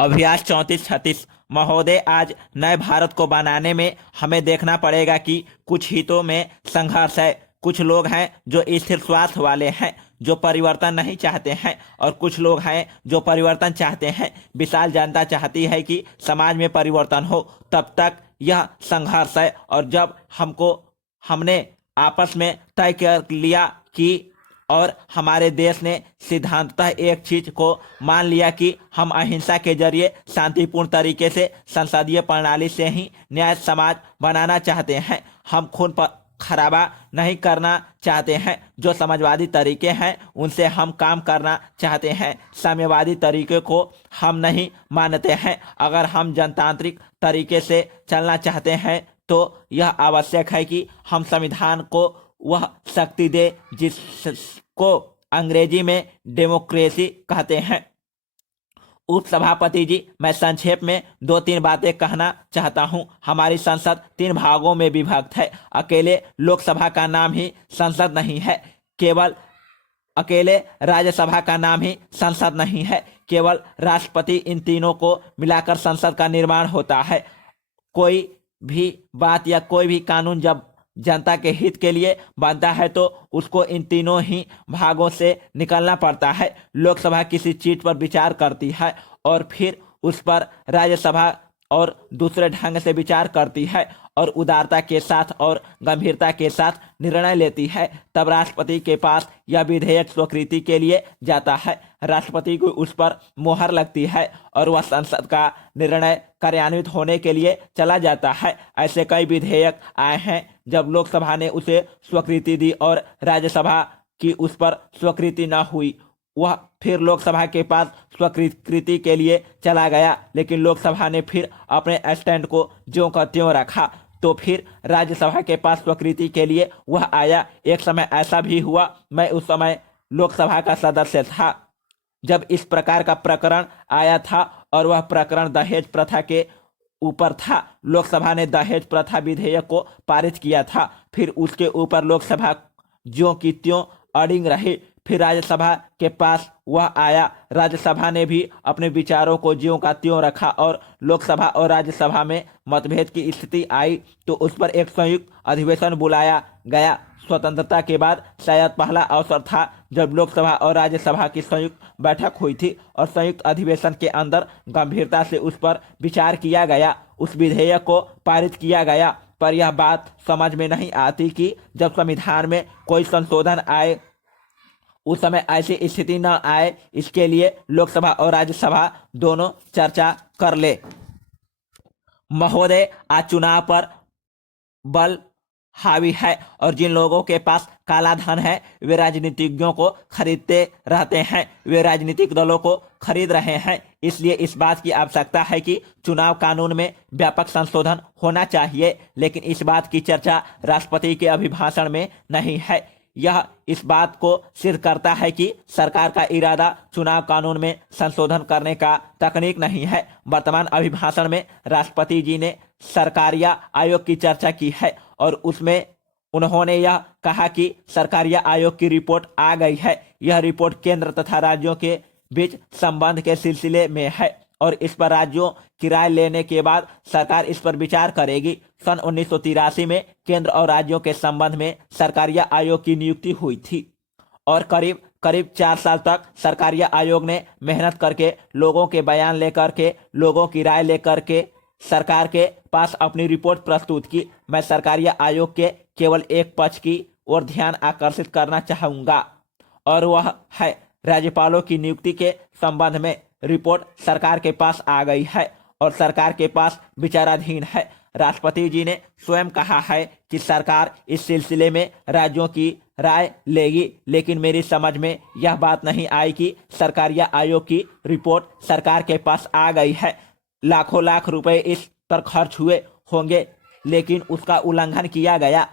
अभ्यास 34-36। महोदय, आज नए भारत को बनाने में हमें देखना पड़ेगा कि कुछ हितों में संघर्ष है। कुछ लोग हैं जो स्थिर स्वार्थ वाले हैं, जो परिवर्तन नहीं चाहते हैं, और कुछ लोग हैं जो परिवर्तन चाहते हैं। विशाल जनता चाहती है कि समाज में परिवर्तन हो, तब तक यह संघर्ष है। और जब हमने आपस में तय कर लिया कि और हमारे देश ने सिद्धांततः एक चीज को मान लिया कि हम अहिंसा के जरिए शांतिपूर्ण तरीके से संसदीय प्रणाली से ही न्याय समाज बनाना चाहते हैं। हम खून पर खराबा नहीं करना चाहते हैं। जो समाजवादी तरीके हैं उनसे हम काम करना चाहते हैं। साम्यवादी तरीके को हम नहीं मानते हैं। अगर हम जनतांत्रिक तरीके से चलना चाहते हैं तो यह आवश्यक है कि हम संविधान को वह शक्ति दे जिसको अंग्रेजी में डेमोक्रेसी कहते हैं। उपसभापति जी, मैं संक्षेप में 2-3 बातें कहना चाहता हूं। हमारी संसद 3 भागों में विभक्त है। अकेले लोकसभा का नाम ही संसद नहीं है। केवल अकेले राज्यसभा का नाम ही संसद नहीं है। केवल राष्ट्रपति, इन तीनों को मिलाकर संसद का निर्माण होता है। कोई भी बात या कोई भी कानून जब जनता के हित के लिए बनता है तो उसको इन तीनों ही भागों से निकलना पड़ता है। लोकसभा किसी चीज पर विचार करती है और फिर उस पर राज्यसभा और दूसरे ढंग से विचार करती है और उदारता के साथ और गंभीरता के साथ निर्णय लेती है। तब राष्ट्रपति के पास यह विधेयक स्वीकृति के लिए जाता है। राष्ट्रपति को उस पर मोहर लगती है और वह संसद का निर्णय कार्यान्वित होने के लिए चला जाता है। ऐसे कई विधेयक आए हैं जब लोकसभा ने उसे स्वीकृति दी और राज्यसभा की उस पर स्वीकृति न हुई। वह फिर लोकसभा के पास स्वीकृति के लिए चला गया, लेकिन लोकसभा ने फिर अपने स्टैंड को ज्यों का त्यों रखा। तो फिर राज्यसभा के पास स्वीकृति के लिए वह आया। एक समय ऐसा भी हुआ, मैं उस समय लोकसभा का सदस्य था, जब इस प्रकार का प्रकरण आया था और वह प्रकरण दहेज प्रथा के ऊपर था। लोकसभा ने दहेज प्रथा विधेयक को पारित किया था। फिर उसके ऊपर लोकसभा ज्यों की त्यों अड़िग रही। फिर राज्यसभा के पास वह आया। राज्यसभा ने भी अपने विचारों को ज्यों का त्यों रखा और लोकसभा और राज्यसभा में मतभेद की स्थिति आई तो उस पर एक संयुक्त अधिवेशन बुलाया गया। स्वतंत्रता के बाद शायद पहला अवसर था जब लोकसभा और राज्यसभा की संयुक्त बैठक हुई थी और संयुक्त अधिवेशन के अंदर गंभीरता से उस पर विचार किया गया। उस विधेयक को पारित किया गया। पर यह बात समझ में नहीं आती कि जब संविधान में कोई संशोधन आए उस समय ऐसी स्थिति न आए, इसके लिए लोकसभा और राज्यसभा दोनों चर्चा कर ले। महोदय, आज चुनाव पर बल हावी है और जिन लोगों के पास काला धन है वे राजनीतिज्ञों को खरीदते रहते हैं। वे राजनीतिक दलों को खरीद रहे हैं। इसलिए इस बात की आवश्यकता है कि चुनाव कानून में व्यापक संशोधन होना चाहिए, लेकिन इस बात की चर्चा राष्ट्रपति के अभिभाषण में नहीं है। यह इस बात को सिद्ध करता है कि सरकार का इरादा चुनाव कानून में संशोधन करने का तकनीक नहीं है। वर्तमान अभिभाषण में राष्ट्रपति जी ने सरकारिया आयोग की चर्चा की है और उसमें उन्होंने यह कहा कि सरकारिया आयोग की रिपोर्ट आ गई है। यह रिपोर्ट केंद्र तथा राज्यों के बीच संबंध के सिलसिले में है और इस पर राज्यों की राय लेने के बाद सरकार इस पर विचार करेगी। सन 1983 में केंद्र और राज्यों के संबंध में सरकारिया आयोग की नियुक्ति हुई थी और करीब 4 साल तक सरकारिया आयोग ने मेहनत करके लोगों के बयान लेकर के, लोगों की राय लेकर के सरकार के पास अपनी रिपोर्ट प्रस्तुत की। मैं सरकारिया आयोग के केवल एक पक्ष की ओर ध्यान आकर्षित करना चाहूँगा और वह है राज्यपालों की नियुक्ति के संबंध में। रिपोर्ट सरकार के पास आ गई है और सरकार के पास विचाराधीन है। राष्ट्रपति जी ने स्वयं कहा है कि सरकार इस सिलसिले में राज्यों की राय लेगी, लेकिन मेरी समझ में यह बात नहीं आई कि सरकारिया आयोग की रिपोर्ट सरकार के पास आ गई है। लाखों लाख रुपए इस पर खर्च हुए होंगे, लेकिन उसका उल्लंघन किया गया।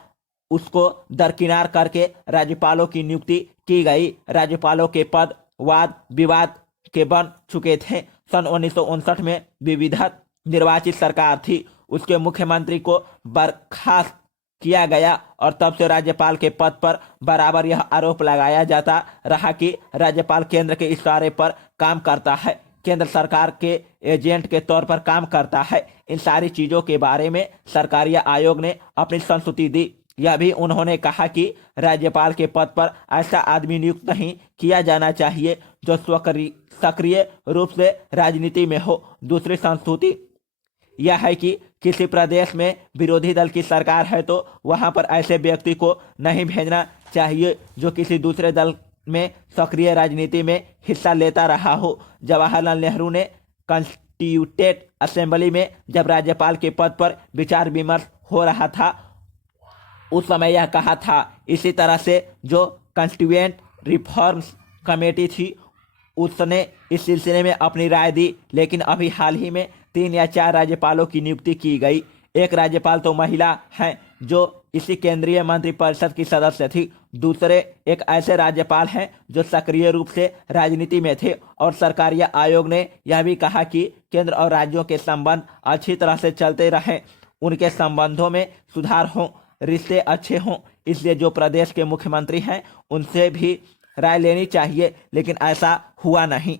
उसको दरकिनार करके राज्यपालों की नियुक्ति की गई। राज्यपालों के पद वाद विवाद के बन चुके थे। सन 1959 में विविधत निर्वाचित सरकार थी, उसके मुख्यमंत्री को बर्खास्त किया गया और तब से राज्यपाल के पद पर बराबर यह आरोप लगाया जाता रहा कि राज्यपाल केंद्र के इशारे पर काम करता है। केंद्र सरकार के एजेंट के तौर पर काम करता है। इन सारी चीज़ों के बारे में सरकारी आयोग ने अपनी संस्तुति दी। यह भी उन्होंने कहा कि राज्यपाल के पद पर ऐसा आदमी नियुक्त नहीं किया जाना चाहिए जो सक्रिय रूप से राजनीति में हो। दूसरी संस्तुति यह है कि किसी प्रदेश में विरोधी दल की सरकार है तो वहां पर ऐसे व्यक्ति को नहीं भेजना चाहिए जो किसी दूसरे दल में सक्रिय राजनीति में हिस्सा लेता रहा हो। जवाहरलाल नेहरू ने कॉन्स्टिट्यूटेड असेंबली में जब राज्यपाल के पद पर विचार विमर्श हो रहा था उस समय यह कहा था। इसी तरह से जो कॉन्स्टिट्यूएंट रिफॉर्म्स कमेटी थी उसने इस सिलसिले में अपनी राय दी, लेकिन अभी हाल ही में 3 या 4 राज्यपालों की नियुक्ति की गई। एक राज्यपाल तो महिला हैं जो इसी केंद्रीय मंत्रिपरिषद की सदस्य थी। दूसरे एक ऐसे राज्यपाल हैं जो सक्रिय रूप से राजनीति में थे। और सरकारी आयोग ने यह भी कहा कि केंद्र और राज्यों के संबंध अच्छी तरह से चलते रहें, उनके संबंधों में सुधार हो, रिश्ते अच्छे हों। इसलिए जो प्रदेश के मुख्यमंत्री हैं उनसे भी राय लेनी चाहिए, लेकिन ऐसा हुआ नहीं।